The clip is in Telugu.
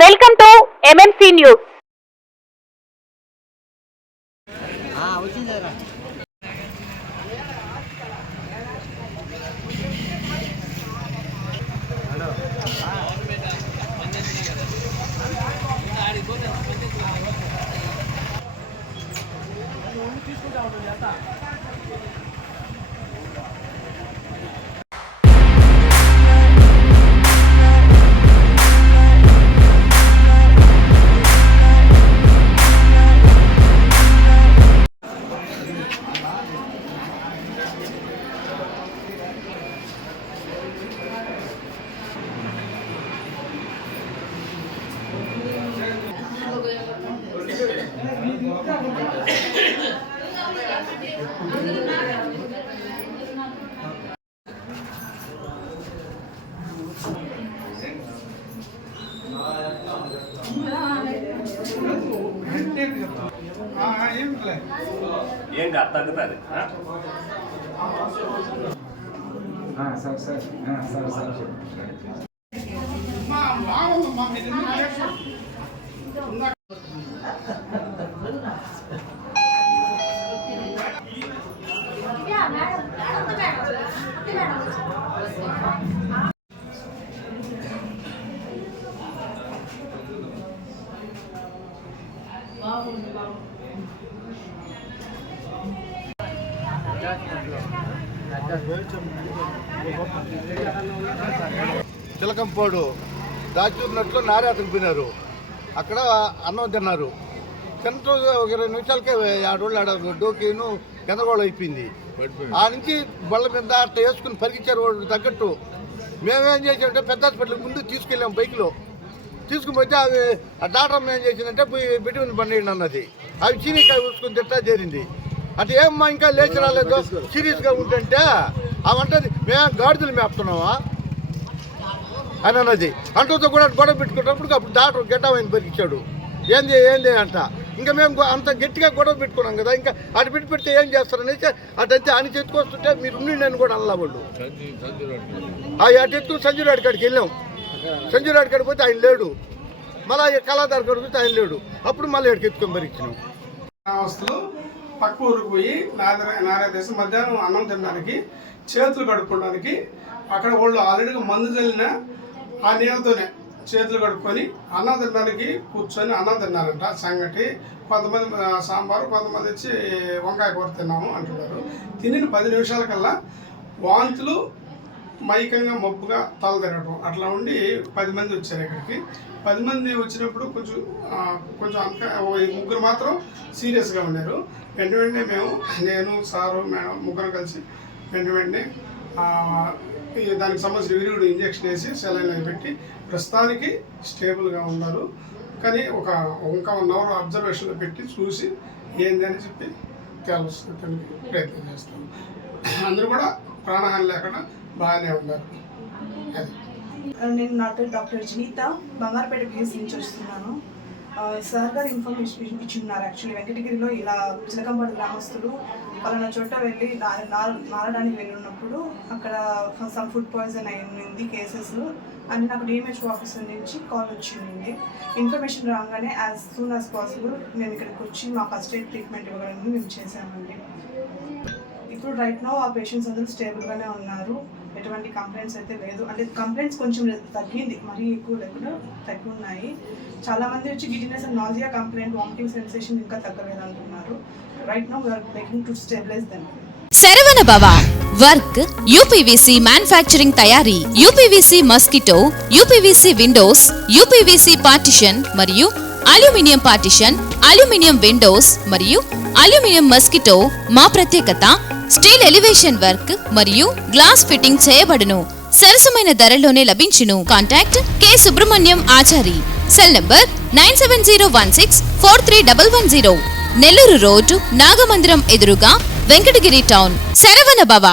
Welcome to MMC news. ఏంటి తగ్గుతుంది చిలకంపోడు దాచున్నట్లు నారేతకు పోయినారు. అక్కడ అన్నం తిన్నారు. తింటూ ఒక 20 నిమిషాలకే ఆడోళ్ళు ఆడ డోకీను గందరగోళం అయిపోయింది. ఆ నుంచి బళ్ళ మీద అట్లా వేసుకుని పరిగించారు. వాడు తగ్గట్టు మేమేం చేసామంటే పెద్ద హాస్పిటల్ ముందు తీసుకెళ్ళాం. బైక్లో తీసుకుపోతే అవి ఆ డాక్టర్ ఏం చేసిందంటే పోయి బిడ్డ పండియండి అన్నది. అవి చీనీకాయ ఊసుకుని తిట్టా చేరింది. అంటే ఏమ్మా ఇంకా లేచి రాలేదు సీరియస్గా ఉంటుంటే అవంటది మేము గాడిదలు మేపుతున్నావా అని అన్నది. అంటూతో కూడా గొడవ పెట్టుకున్నప్పుడు అప్పుడు డాక్టర్ గెడ్డమైంది పరిగించాడు. ఏంది అంట. ఇంకా మేము అంత గట్టిగా గొడవ పెట్టుకున్నాం కదా, ఇంకా అటు పెడితే ఏం చేస్తారనేసి అటంతే ఆయన చెత్తుకొస్తుంటే మీరు ఉండి అని కూడా అల్లా వాళ్ళు అటు ఎత్తుకుని సంజీరాడి కాడికి వెళ్ళాం. సంజీరాడి కాడికి పోతే ఆయన లేడు. మళ్ళీ కళాదారు కాడికి పోతే ఆయన లేడు. అప్పుడు మళ్ళీ ఎక్కడికి ఎత్తుకొని పరిగించినాం. పక్క ఊరికి పోయి నారాదేశం మధ్యాహ్నం అన్నం తినడానికి చేతులు కడుక్కోవడానికి అక్కడ వాళ్ళు ఆల్రెడీగా మందు చల్లిన ఆ నీళ్ళతోనే చేతులు కడుక్కొని అన్నం తినడానికి కూర్చొని అన్నం తిన్నారంట. సంగటి కొంతమంది సాంబారు, కొంతమంది వచ్చి వంకాయ కూర తిన్నాము అంటున్నారు. తినిన 10 నిమిషాల కల్లా వాంతులు, మైకంగా మబ్బుగా తల తిరగటం అట్లా ఉండి 10 మంది వచ్చారు ఇక్కడికి. 10 మంది వచ్చినప్పుడు కొంచెం అంత 3 మాత్రం సీరియస్గా ఉన్నారు. వెంటనే నేను సారు మేడం ముగ్గురు కలిసి వెంటనే దానికి సంబంధించిన విరుగుడు ఇంజక్షన్ వేసి సెలైన్ పెట్టి ప్రస్తుతానికి స్టేబుల్గా ఉన్నారు. కానీ ఇంకా 1 అవర్ అబ్జర్వేషన్లో పెట్టి చూసి ఏంది అని చెప్పి తెలుసుకోవడానికి ప్రయత్నం చేస్తాం. అందరూ కూడా ప్రాణహాని లేకుండా బాగానే ఉన్నారు. నేను నా పేరు డాక్టర్ జీత, బంగారపేట పిఎస్ నుంచి వస్తున్నాను. సార్ గారు ఇన్ఫర్మేషన్ ఇచ్చున్నారు. యాక్చువల్లీ వెంకటగిరిలో ఇలా చిలకంపాడు గ్రామస్తులు పలానా చోట వెళ్ళి నారడానికి వెళ్ళి ఉన్నప్పుడు అక్కడ సమ్ ఫుడ్ పాయిజన్ అయింది కేసెస్ అని నాకు డిఎంహెచ్ఓ ఆఫీసర్ నుంచి కాల్ వచ్చింది. ఇన్ఫర్మేషన్ రాగానే యాజ్ సూన్ యాజ్ పాసిబుల్ నేను ఇక్కడికి వచ్చి మా ఫస్ట్ ఎయిడ్ ట్రీట్మెంట్ ఇవ్వడానికి మేము చేశామండి. ఇప్పుడు రైట్ నౌ ఆ పేషెంట్స్ అందరూ స్టేబుల్గానే ఉన్నారు. ఎటువంటి కంప్లైంట్స్ అయితే లేదు. అంటే కంప్లైంట్స్ కొంచెం తగ్గింది, మరీ ఎక్కువ లేకుండా తగ్గి ఉన్నాయి. చాలామంది వచ్చి giddiness and nausea complaint, vomiting sensation ఇంకా తగ్గలేదు అంటున్నారు. Right now we are making to stabilize them. Saravana Bhava work UPVC manufacturing తయారీ, UPVC mosquito, UPVC windows, UPVC partition మరియు అల్యూమినియం పార్టిషన్, అల్యూమినియం విండోస్ మరియు అల్యూమినియం మస్కిటో. మా ప్రత్యేకత స్టీల్ ఎలివేషన్ వర్క్ మరియు గ్లాస్ ఫిట్టింగ్ చేయబడును. సరసమైన ధరలోనే లభించును. Contact K Subrahmanyam Achari. Cell number 9701643110. Nellore road, Nagamandiram ఎదురుగా, వెంకటగిరి టౌన్. శరవణ భవ.